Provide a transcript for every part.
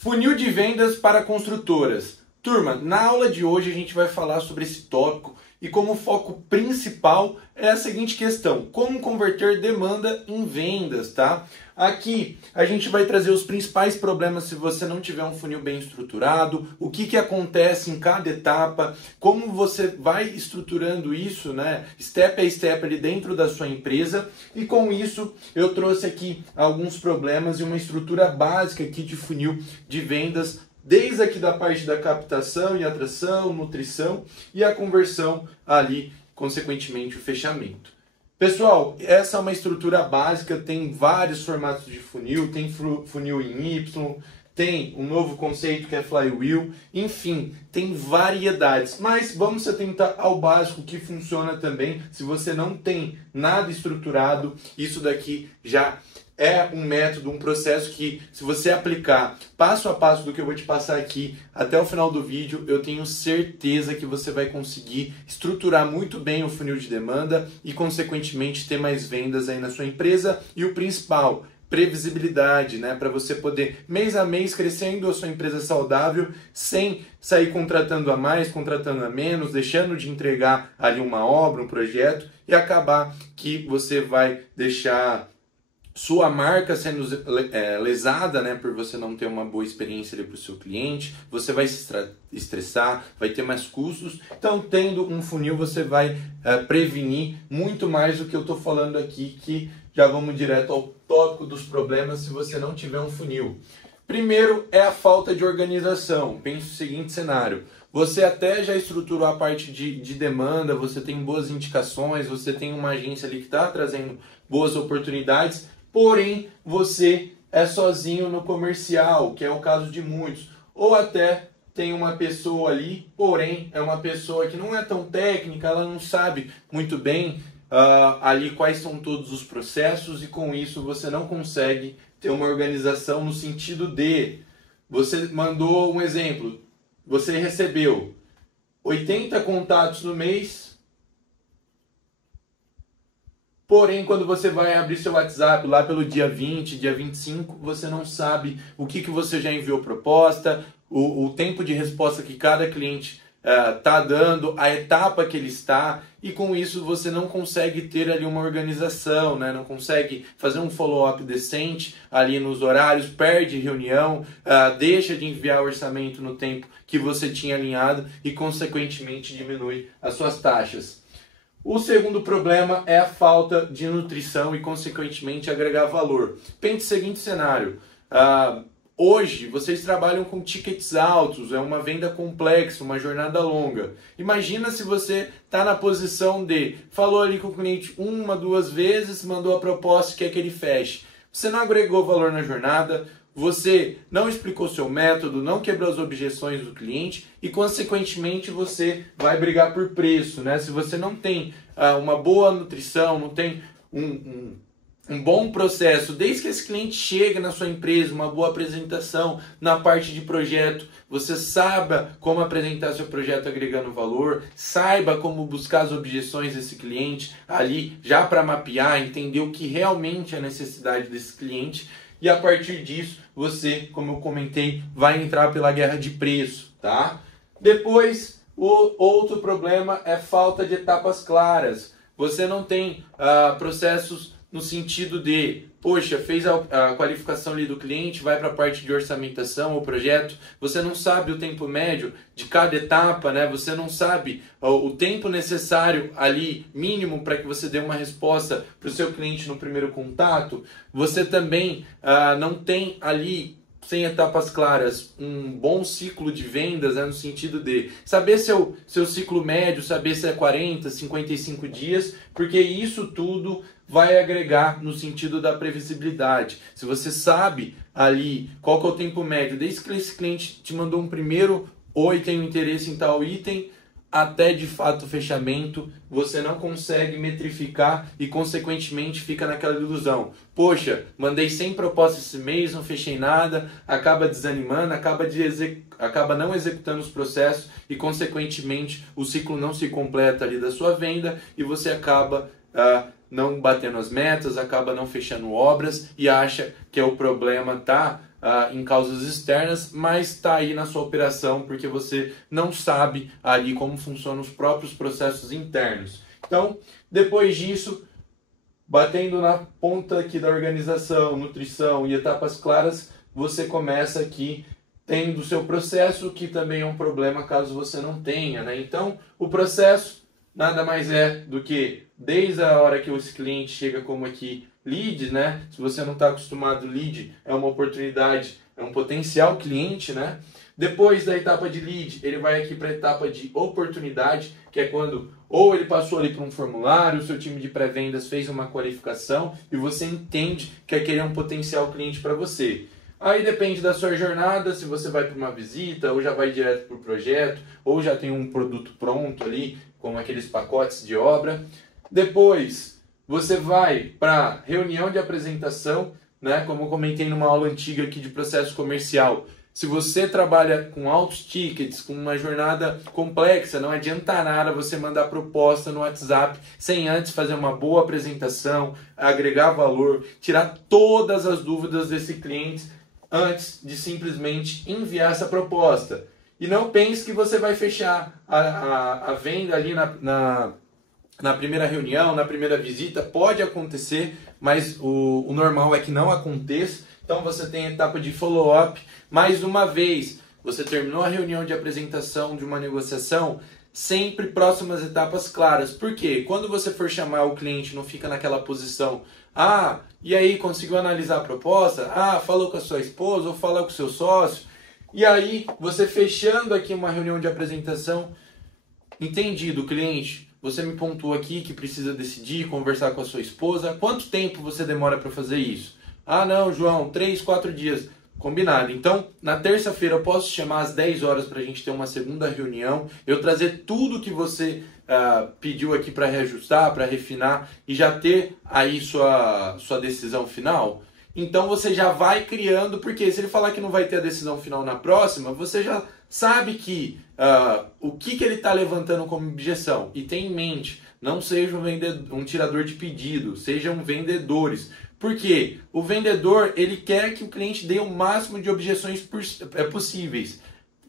Funil de vendas para construtoras. Turma, na aula de hoje a gente vai falar sobre esse tópico e como foco principal é a seguinte questão: como converter demanda em vendas, tá? Aqui a gente vai trazer os principais problemas se você não tiver um funil bem estruturado, o que acontece em cada etapa, como você vai estruturando isso, né, step a step ali dentro da sua empresa. E com isso eu trouxe aqui alguns problemas e uma estrutura básica aqui de funil de vendas, desde aqui da parte da captação e atração, nutrição e a conversão ali, consequentemente o fechamento. Pessoal, essa é uma estrutura básica, tem vários formatos de funil, tem funil em Y, tem um novo conceito que é flywheel, enfim, tem variedades. Mas vamos se atentar ao básico que funciona também. Se você não tem nada estruturado, isso daqui já é um método, um processo que, se você aplicar passo a passo do que eu vou te passar aqui até o final do vídeo, eu tenho certeza que você vai conseguir estruturar muito bem o funil de demanda e, consequentemente, ter mais vendas aí na sua empresa. E o principal, previsibilidade, né? Para você poder, mês a mês, crescendo a sua empresa saudável, sem sair contratando a mais, contratando a menos, deixando de entregar ali uma obra, um projeto, e acabar que você vai deixar sua marca sendo lesada, né, por você não ter uma boa experiência para o seu cliente, você vai se estressar, vai ter mais custos. Então, tendo um funil, você vai prevenir muito mais do que eu estou falando aqui, que já vamos direto ao tópico dos problemas se você não tiver um funil. Primeiro é a falta de organização. Pense o seguinte cenário: você até já estruturou a parte de demanda, você tem boas indicações, você tem uma agência ali que está trazendo boas oportunidades, porém você é sozinho no comercial, que é o caso de muitos. Ou até tem uma pessoa ali, porém é uma pessoa que não é tão técnica, ela não sabe muito bem ali quais são todos os processos, e com isso você não consegue ter uma organização no sentido de, você mandou um exemplo, você recebeu 80 contatos no mês, porém, quando você vai abrir seu WhatsApp lá pelo dia 20, dia 25, você não sabe o que você já enviou proposta, o tempo de resposta que cada cliente está dando, a etapa que ele está, e com isso você não consegue ter ali uma organização, né? Não consegue fazer um follow-up decente ali nos horários, perde reunião, deixa de enviar o orçamento no tempo que você tinha alinhado e, consequentemente, diminui as suas taxas. O segundo problema é a falta de nutrição e, consequentemente, agregar valor. Pense o seguinte cenário: hoje vocês trabalham com tickets altos, é uma venda complexa, uma jornada longa. Imagina se você está na posição de, falou ali com o cliente uma, duas vezes, mandou a proposta que é que ele feche. Você não agregou valor na jornada, você não explicou seu método, não quebrou as objeções do cliente e, consequentemente, você vai brigar por preço, né? Se você não tem uma boa nutrição, não tem um bom processo, desde que esse cliente chega na sua empresa, uma boa apresentação na parte de projeto, você saiba como apresentar seu projeto agregando valor, saiba como buscar as objeções desse cliente ali, já para mapear, entender o que realmente é a necessidade desse cliente. E a partir disso, você, como eu comentei, vai entrar pela guerra de preço, tá? Depois, o outro problema é falta de etapas claras. Você não tem processos no sentido de, poxa, fez a qualificação ali do cliente, vai para a parte de orçamentação, o projeto, você não sabe o tempo médio de cada etapa, né? Você não sabe o tempo necessário ali, mínimo, para que você dê uma resposta para o seu cliente no primeiro contato. Você também não tem ali, sem etapas claras, um bom ciclo de vendas, né, no sentido de saber seu ciclo médio, saber se é 40, 55 dias, porque isso tudo vai agregar no sentido da previsibilidade. Se você sabe ali qual que é o tempo médio, desde que esse cliente te mandou um primeiro oi, tenho interesse em tal item, até de fato o fechamento, você não consegue metrificar e, consequentemente, fica naquela ilusão. Poxa, mandei 100 propostas esse mês, não fechei nada, acaba desanimando, acaba não executando os processos e, consequentemente, o ciclo não se completa ali da sua venda e você acaba não batendo as metas, acaba não fechando obras e acha que o problema está em causas externas, mas está aí na sua operação porque você não sabe ali como funcionam os próprios processos internos. Então, depois disso, batendo na ponta aqui da organização, nutrição e etapas claras, você começa aqui tendo o seu processo, que também é um problema caso você não tenha, né? Então, o processo nada mais é do que desde a hora que esse cliente chega como aqui lead, né? Se você não está acostumado, lead é uma oportunidade, é um potencial cliente, né? Depois da etapa de lead, ele vai aqui para a etapa de oportunidade, que é quando ou ele passou ali por um formulário, o seu time de pré-vendas fez uma qualificação e você entende que aquele é um potencial cliente para você. Aí depende da sua jornada, se você vai para uma visita, ou já vai direto para o projeto, ou já tem um produto pronto ali, como aqueles pacotes de obra. Depois, você vai para reunião de apresentação, né? Como eu comentei numa aula antiga aqui de processo comercial. Se você trabalha com altos tickets, com uma jornada complexa, não adianta nada você mandar proposta no WhatsApp sem antes fazer uma boa apresentação, agregar valor, tirar todas as dúvidas desse cliente antes de simplesmente enviar essa proposta. E não pense que você vai fechar a venda ali na primeira reunião, na primeira visita. Pode acontecer, mas o normal é que não aconteça. Então você tem a etapa de follow-up. Mais uma vez, você terminou a reunião de apresentação de uma negociação, sempre próximas etapas claras. Por quê? Quando você for chamar o cliente, não fica naquela posição, e aí, conseguiu analisar a proposta? Falou com a sua esposa ou falou com o seu sócio? E aí, você fechando aqui uma reunião de apresentação, entendido, cliente, você me pontuou aqui que precisa decidir, conversar com a sua esposa. Quanto tempo você demora para fazer isso? Não, João, 3, 4 dias. Combinado. Então, na terça-feira eu posso chamar às 10 horas para a gente ter uma segunda reunião, eu trazer tudo que você pediu aqui para reajustar, para refinar e já ter aí sua decisão final. Então você já vai criando, porque se ele falar que não vai ter a decisão final na próxima, você já sabe que o que ele está levantando como objeção. E tem em mente, não seja um tirador de pedido, sejam vendedores. Porque o vendedor, ele quer que o cliente dê o máximo de objeções possíveis.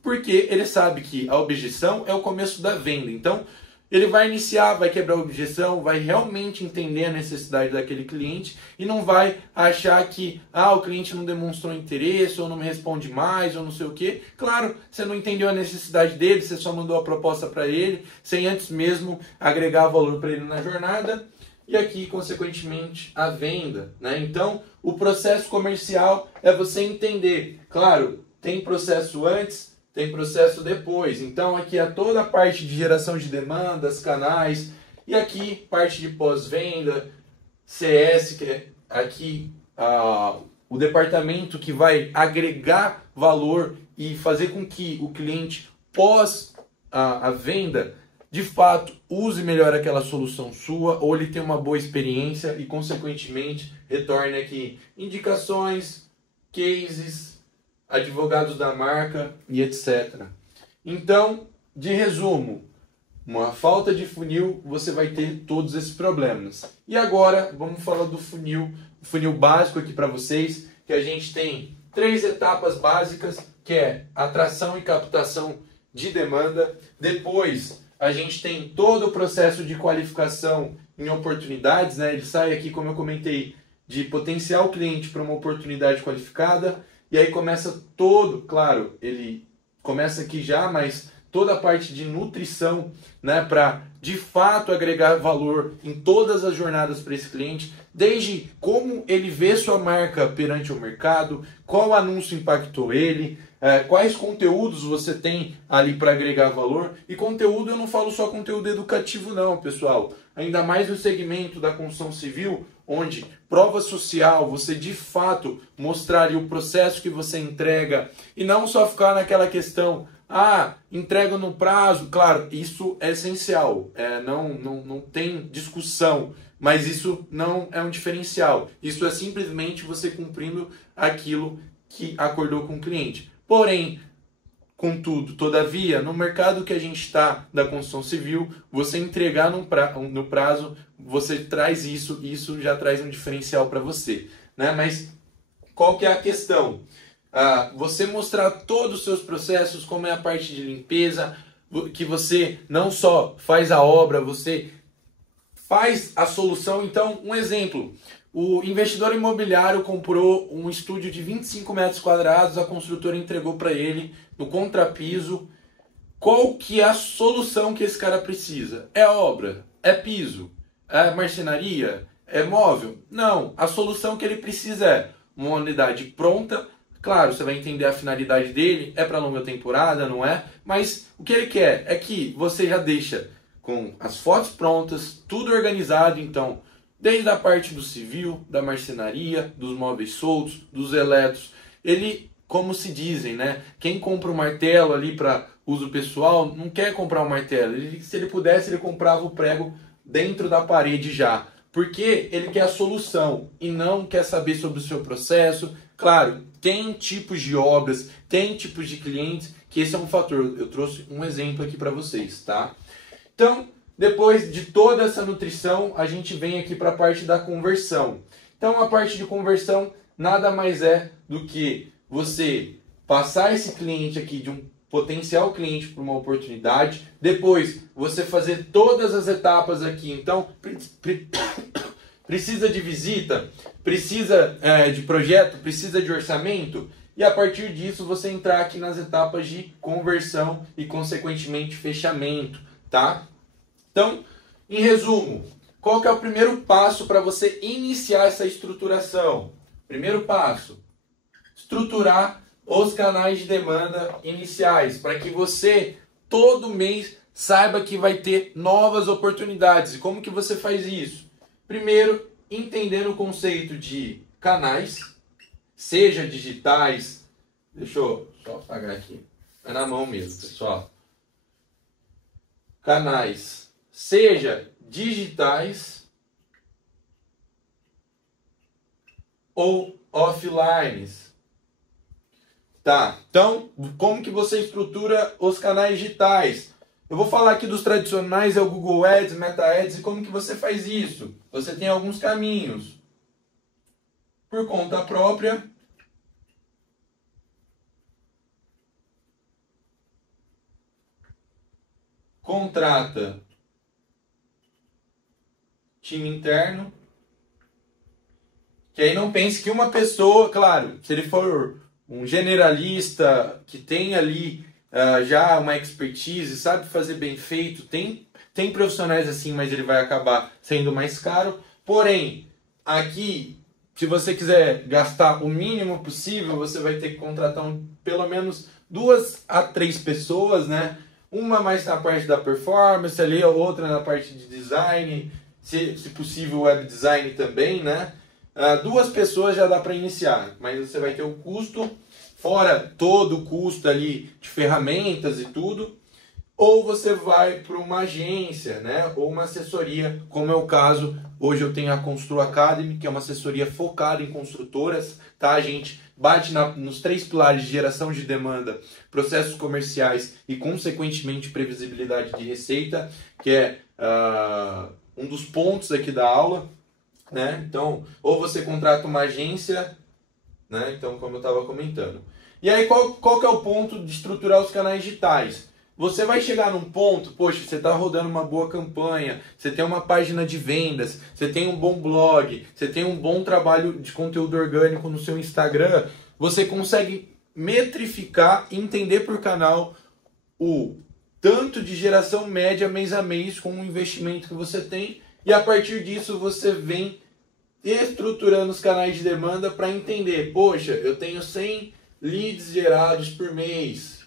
Porque ele sabe que a objeção é o começo da venda. Então, ele vai iniciar, vai quebrar a objeção, vai realmente entender a necessidade daquele cliente e não vai achar que o cliente não demonstrou interesse, ou não me responde mais, ou não sei o quê. Claro, você não entendeu a necessidade dele, você só mandou a proposta para ele, sem antes mesmo agregar valor para ele na jornada. E aqui, consequentemente, a venda, né? Então, o processo comercial é você entender. Claro, tem processo antes, tem processo depois. Então, aqui é toda a parte de geração de demandas, canais. E aqui, parte de pós-venda, CS, que é aqui o departamento que vai agregar valor e fazer com que o cliente, pós a venda, de fato, use melhor aquela solução sua, ou ele tenha uma boa experiência e, consequentemente, retorne aqui indicações, cases, advogados da marca e etc. Então, de resumo, uma falta de funil, você vai ter todos esses problemas. E agora, vamos falar do funil básico aqui para vocês, que a gente tem 3 etapas básicas, que é atração e captação de demanda. Depois, a gente tem todo o processo de qualificação em oportunidades, né? Ele sai aqui, como eu comentei, de potencial cliente para uma oportunidade qualificada. E aí começa todo, claro, ele começa aqui já, mas toda a parte de nutrição, né? Para, de fato, agregar valor em todas as jornadas para esse cliente. Desde como ele vê sua marca perante o mercado, qual anúncio impactou ele, quais conteúdos você tem ali para agregar valor. E conteúdo, eu não falo só conteúdo educativo não, pessoal. Ainda mais no segmento da construção civil, onde prova social, você de fato mostraria o processo que você entrega e não só ficar naquela questão, entrega no prazo. Claro, isso é essencial, não tem discussão, mas isso não é um diferencial. Isso é simplesmente você cumprindo aquilo que acordou com o cliente. Porém, contudo, todavia, no mercado que a gente está da construção civil, você entregar no prazo, você traz isso, e isso já traz um diferencial para você, né? Mas qual que é a questão? você mostrar todos os seus processos, como é a parte de limpeza, que você não só faz a obra, você faz a solução. Então, um exemplo, o investidor imobiliário comprou um estúdio de 25 metros quadrados, a construtora entregou para ele no contrapiso. Qual que é a solução que esse cara precisa? É obra? É piso? É marcenaria? É móvel? Não, a solução que ele precisa é uma unidade pronta. Claro, você vai entender a finalidade dele, é para longa temporada, não é? Mas o que ele quer é que você já deixa com as fotos prontas, tudo organizado, então, desde a parte do civil, da marcenaria, dos móveis soltos, dos eletros. Ele, como se dizem, né? Quem compra um martelo ali para uso pessoal, não quer comprar um martelo. Se ele pudesse, ele comprava o prego dentro da parede já. Porque ele quer a solução e não quer saber sobre o seu processo. Claro, tem tipos de obras, tem tipos de clientes, que esse é um fator. Eu trouxe um exemplo aqui para vocês, tá? Então, depois de toda essa nutrição, a gente vem aqui para a parte da conversão. Então, a parte de conversão nada mais é do que você passar esse cliente aqui de um potencial cliente para uma oportunidade, depois você fazer todas as etapas aqui. Então, precisa de visita, precisa de projeto, precisa de orçamento, e a partir disso você entrar aqui nas etapas de conversão e, consequentemente, fechamento, tá? Então, em resumo, qual que é o primeiro passo para você iniciar essa estruturação? Primeiro passo, estruturar os canais de demanda iniciais, para que você todo mês saiba que vai ter novas oportunidades. E como que você faz isso? Primeiro, entendendo o conceito de canais, seja digitais, deixa eu só apagar aqui, é na mão mesmo, pessoal. Canais, seja digitais ou offline. Tá, então, como que você estrutura os canais digitais? Eu vou falar aqui dos tradicionais, é o Google Ads, Meta Ads, e como que você faz isso? Você tem alguns caminhos. Por conta própria, contrata time interno, que aí não pense que uma pessoa, claro, se ele for um generalista que tem ali já uma expertise, sabe fazer bem feito, tem profissionais assim, mas ele vai acabar sendo mais caro. Porém, aqui, se você quiser gastar o mínimo possível, você vai ter que contratar pelo menos 2 a 3 pessoas, né? Uma mais na parte da performance, ali, a outra na parte de design, se possível web design também, né? 2 pessoas já dá para iniciar, mas você vai ter o custo, fora todo o custo ali de ferramentas e tudo, ou você vai para uma agência, né? Ou uma assessoria, como é o caso, hoje eu tenho a Constru Academy, que é uma assessoria focada em construtoras, tá? A gente bate nos 3 pilares de geração de demanda, processos comerciais e, consequentemente, previsibilidade de receita, que é um dos pontos aqui da aula, né? Então, ou você contrata uma agência, né? Então, como eu estava comentando. E aí, qual que é o ponto de estruturar os canais digitais? Você vai chegar num ponto, poxa, você está rodando uma boa campanha, você tem uma página de vendas, você tem um bom blog, você tem um bom trabalho de conteúdo orgânico no seu Instagram, você consegue metrificar, entender por canal o tanto de geração média mês a mês com o investimento que você tem, e a partir disso você vem estruturando os canais de demanda para entender, poxa, eu tenho 100 leads gerados por mês,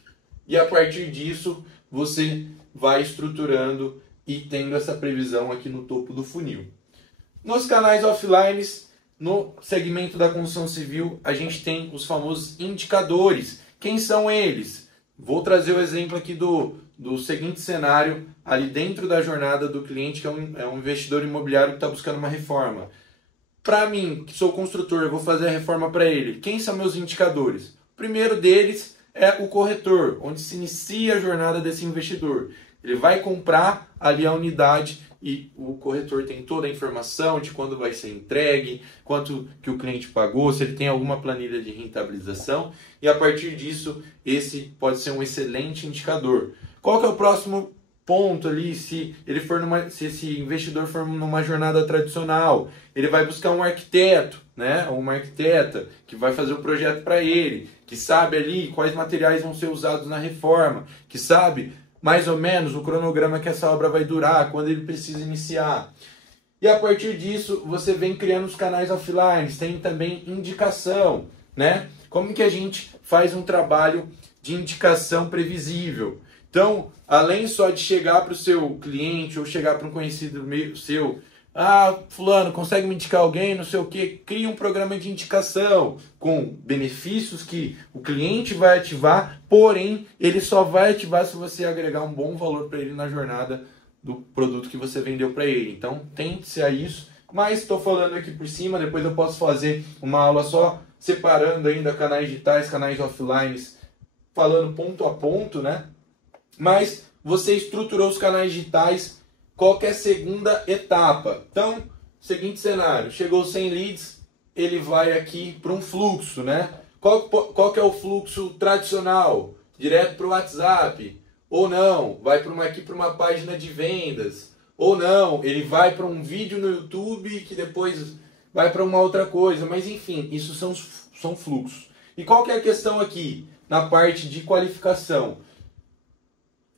e a partir disso você vai estruturando e tendo essa previsão aqui no topo do funil. Nos canais offline, no segmento da construção civil, a gente tem os famosos indicadores. Quem são eles? Vou trazer o exemplo aqui do seguinte cenário, ali dentro da jornada do cliente, que é um investidor imobiliário que está buscando uma reforma. Para mim, que sou construtor, eu vou fazer a reforma para ele. Quem são meus indicadores? O primeiro deles é o corretor, onde se inicia a jornada desse investidor. Ele vai comprar ali a unidade e o corretor tem toda a informação de quando vai ser entregue, quanto que o cliente pagou, se ele tem alguma planilha de rentabilização, e a partir disso, esse pode ser um excelente indicador. Qual que é o próximo ponto ali? Se esse investidor for numa jornada tradicional, ele vai buscar um arquiteto, né, ou uma arquiteta que vai fazer o projeto para ele, que sabe ali quais materiais vão ser usados na reforma, que sabe mais ou menos o cronograma que essa obra vai durar, quando ele precisa iniciar. E a partir disso, você vem criando os canais offline, tem também indicação, né? Como que a gente faz um trabalho de indicação previsível? Então, além só de chegar para o seu cliente ou chegar para um conhecido seu, fulano, consegue me indicar alguém, não sei o que, cria um programa de indicação com benefícios que o cliente vai ativar, porém, ele só vai ativar se você agregar um bom valor para ele na jornada do produto que você vendeu para ele. Então, tente-se a isso, mas estou falando aqui por cima, depois eu posso fazer uma aula só, separando ainda canais digitais, canais offline, falando ponto a ponto, né? Mas você estruturou os canais digitais, qual que é a segunda etapa? Então, seguinte cenário, chegou 100 leads, ele vai aqui para um fluxo, né? Qual que é o fluxo tradicional? Direto para o WhatsApp, ou não, vai para uma página de vendas, ou não, ele vai para um vídeo no YouTube que depois vai para uma outra coisa, mas enfim, isso são fluxos. E qual que é a questão aqui, na parte de qualificação?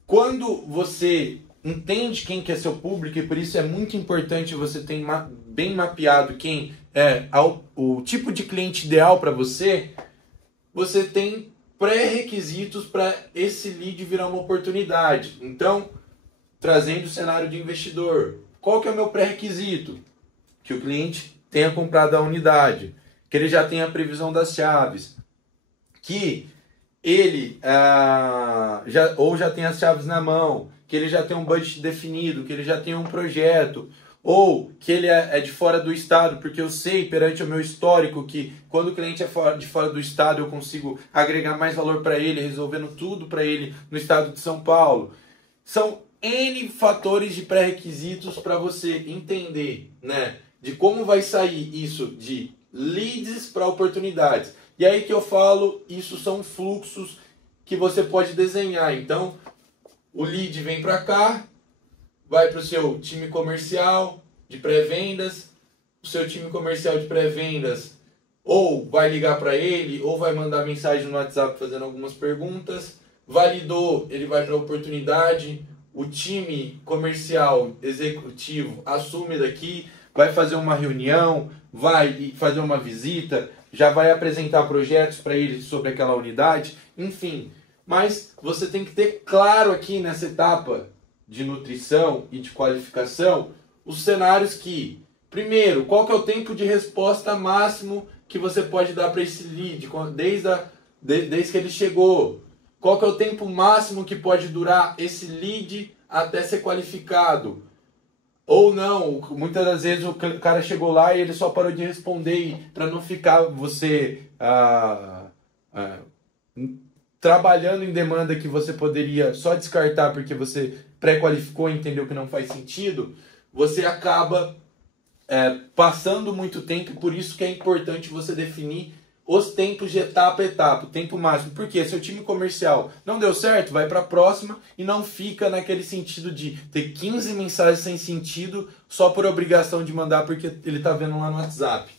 Quando você entende quem que é seu público, e por isso é muito importante você ter bem mapeado quem é o tipo de cliente ideal para você, você tem pré-requisitos para esse lead virar uma oportunidade. Então, trazendo o cenário de investidor, qual que é o meu pré-requisito? Que o cliente tenha comprado a unidade, que ele já tenha a previsão das chaves, que ele já tem as chaves na mão, que ele já tem um budget definido, que ele já tem um projeto, ou que ele é de fora do estado, porque eu sei perante o meu histórico que quando o cliente é de fora do estado eu consigo agregar mais valor para ele, resolvendo tudo para ele no estado de São Paulo. São N fatores de pré-requisitos para você entender, né, de como vai sair isso de leads para oportunidades. E aí que eu falo, isso são fluxos que você pode desenhar. Então, o lead vem para cá, vai para o seu time comercial de pré-vendas, o seu time comercial de pré-vendas ou vai ligar para ele, ou vai mandar mensagem no WhatsApp fazendo algumas perguntas, validou, ele vai para a oportunidade, o time comercial executivo assume daqui, vai fazer uma reunião, vai fazer uma visita, já vai apresentar projetos para ele sobre aquela unidade, enfim. Mas você tem que ter claro aqui nessa etapa de nutrição e de qualificação os cenários que, primeiro, qual que é o tempo de resposta máximo que você pode dar para esse lead desde que ele chegou? Qual que é o tempo máximo que pode durar esse lead até ser qualificado? Ou não, muitas das vezes o cara chegou lá e ele só parou de responder para não ficar você trabalhando em demanda que você poderia só descartar porque você pré-qualificou e entendeu que não faz sentido, você acaba passando muito tempo, e por isso que é importante você definir os tempos de etapa a etapa, o tempo máximo. Porque seu time comercial não deu certo, vai para a próxima e não fica naquele sentido de ter 15 mensagens sem sentido só por obrigação de mandar porque ele está vendo lá no WhatsApp.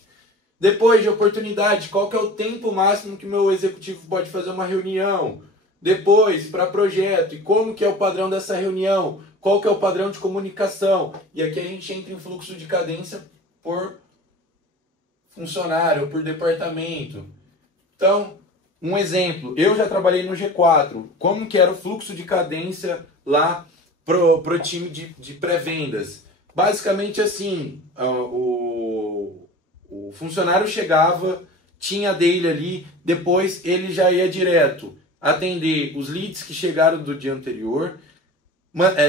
Depois de oportunidade, qual que é o tempo máximo que meu executivo pode fazer uma reunião? Depois, para projeto, e como que é o padrão dessa reunião? Qual que é o padrão de comunicação? E aqui a gente entra em fluxo de cadência por funcionário, por departamento. Então, um exemplo, eu já trabalhei no G4, como que era o fluxo de cadência lá pro time de pré-vendas? Basicamente assim, o funcionário chegava, tinha dele ali, depois ele já ia direto atender os leads que chegaram do dia anterior,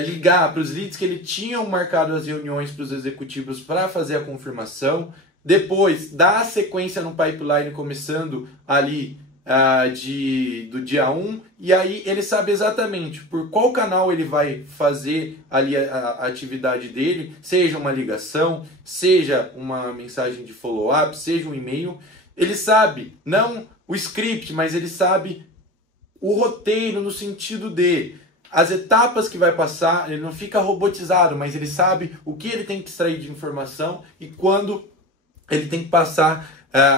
ligar para os leads que ele tinha marcado as reuniões para os executivos para fazer a confirmação, depois dar a sequência no pipeline, começando ali do dia 1, e aí ele sabe exatamente por qual canal ele vai fazer ali a atividade dele, seja uma ligação, seja uma mensagem de follow-up, seja um e-mail. Ele sabe, não o script, mas ele sabe o roteiro no sentido de as etapas que vai passar. Ele não fica robotizado, mas ele sabe o que ele tem que extrair de informação e quando ele tem que passar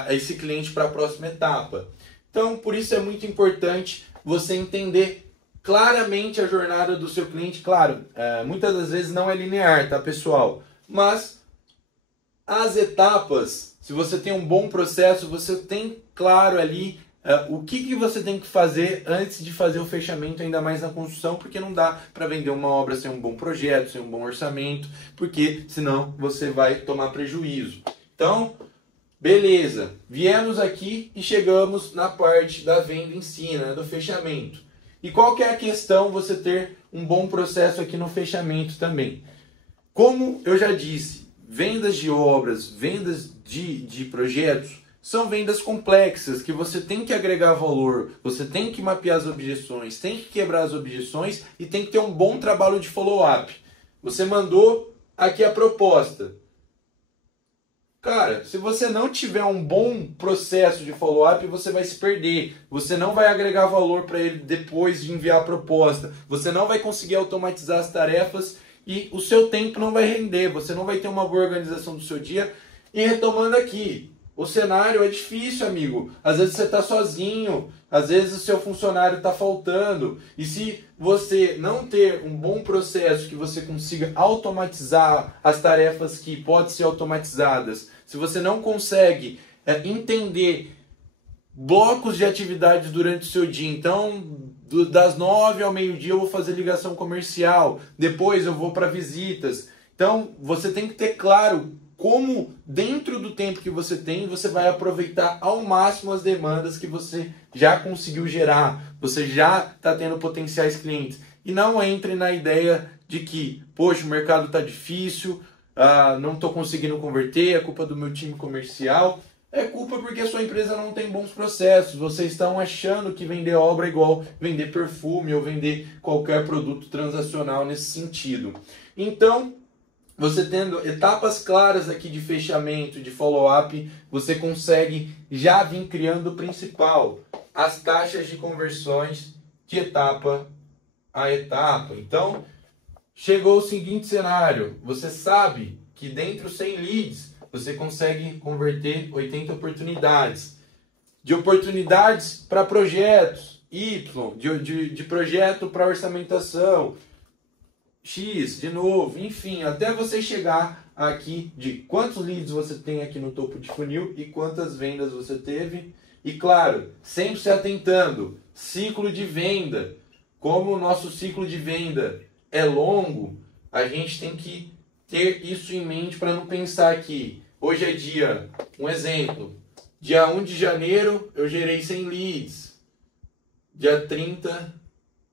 esse cliente para a próxima etapa. Então, por isso é muito importante você entender claramente a jornada do seu cliente. Claro, muitas das vezes não é linear, tá, pessoal? Mas as etapas, se você tem um bom processo, você tem claro ali o que você tem que fazer antes de fazer o fechamento, ainda mais na construção, porque não dá para vender uma obra sem um bom projeto, sem um bom orçamento, porque senão você vai tomar prejuízo. Então, beleza, viemos aqui e chegamos na parte da venda em si, né, do fechamento. E qual que é a questão você ter um bom processo aqui no fechamento também? Como eu já disse, vendas de obras, vendas de projetos, são vendas complexas, que você tem que agregar valor, você tem que mapear as objeções, tem que quebrar as objeções e tem que ter um bom trabalho de follow-up. Você mandou aqui a proposta. Cara, se você não tiver um bom processo de follow-up, você vai se perder. Você não vai agregar valor para ele depois de enviar a proposta. Você não vai conseguir automatizar as tarefas e o seu tempo não vai render. Você não vai ter uma boa organização do seu dia. E retomando aqui, o cenário é difícil, amigo. Às vezes você está sozinho, às vezes o seu funcionário está faltando. E se você não ter um bom processo que você consiga automatizar as tarefas que podem ser automatizadas, se você não consegue entender blocos de atividades durante o seu dia, então das 9 ao meio-dia eu vou fazer ligação comercial, depois eu vou para visitas. Então você tem que ter claro como dentro do tempo que você tem, você vai aproveitar ao máximo as demandas que você já conseguiu gerar, você já está tendo potenciais clientes. E não entre na ideia de que, poxa, o mercado está difícil, não estou conseguindo converter, é culpa do meu time comercial. É culpa porque a sua empresa não tem bons processos. Vocês estão achando que vender obra é igual vender perfume ou vender qualquer produto transacional nesse sentido. Então, você tendo etapas claras aqui de fechamento, de follow-up, você consegue já vir criando o principal, as taxas de conversões de etapa a etapa. Então, chegou o seguinte cenário, você sabe que dentro de 100 leads, você consegue converter 80 oportunidades. De oportunidades para projetos, Y, de projeto para orçamentação, X, de novo, enfim, até você chegar aqui de quantos leads você tem aqui no topo de funil e quantas vendas você teve. E claro, sempre se atentando, ciclo de venda. Como o nosso ciclo de venda é longo, a gente tem que ter isso em mente para não pensar que hoje é dia, um exemplo, dia 1 de janeiro eu gerei 100 leads, dia 30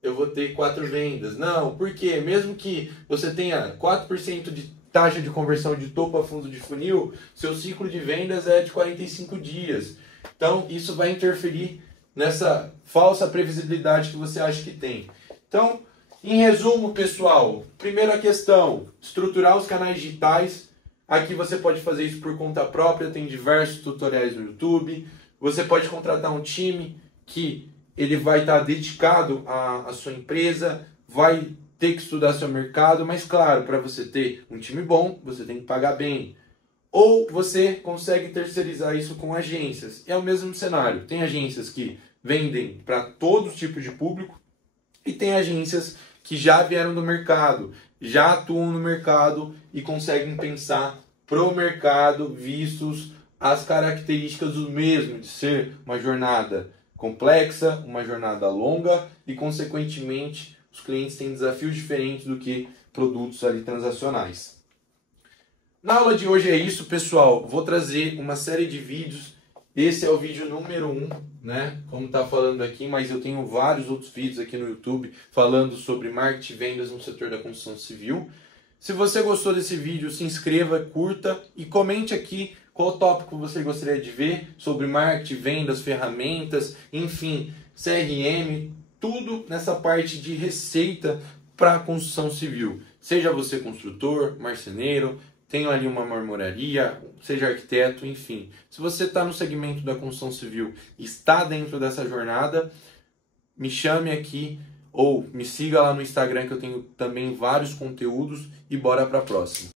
eu vou ter 4 vendas. Não, porque mesmo que você tenha 4% de taxa de conversão de topo a fundo de funil, seu ciclo de vendas é de 45 dias. Então, isso vai interferir nessa falsa previsibilidade que você acha que tem. Então, em resumo, pessoal, primeira questão, estruturar os canais digitais. Aqui você pode fazer isso por conta própria, tem diversos tutoriais no YouTube. Você pode contratar um time que ele vai estar dedicado à sua empresa, vai ter que estudar seu mercado, mas claro, para você ter um time bom, você tem que pagar bem. Ou você consegue terceirizar isso com agências. É o mesmo cenário. Tem agências que vendem para todos os tipos de público e tem agências que já vieram do mercado, já atuam no mercado e conseguem pensar pro mercado, vistos as características do mesmo, de ser uma jornada complexa, uma jornada longa e, consequentemente, os clientes têm desafios diferentes do que produtos ali transacionais. Na aula de hoje é isso, pessoal. Vou trazer uma série de vídeos. Esse é o vídeo número 1, né? Como está falando aqui, mas eu tenho vários outros vídeos aqui no YouTube falando sobre marketing e vendas no setor da construção civil. Se você gostou desse vídeo, se inscreva, curta e comente aqui qual tópico você gostaria de ver sobre marketing, vendas, ferramentas, enfim, CRM, tudo nessa parte de receita para a construção civil. Seja você construtor, marceneiro, tenha ali uma marmoraria, seja arquiteto, enfim. Se você está no segmento da construção civil e está dentro dessa jornada, me chame aqui ou me siga lá no Instagram que eu tenho também vários conteúdos e bora para a próxima.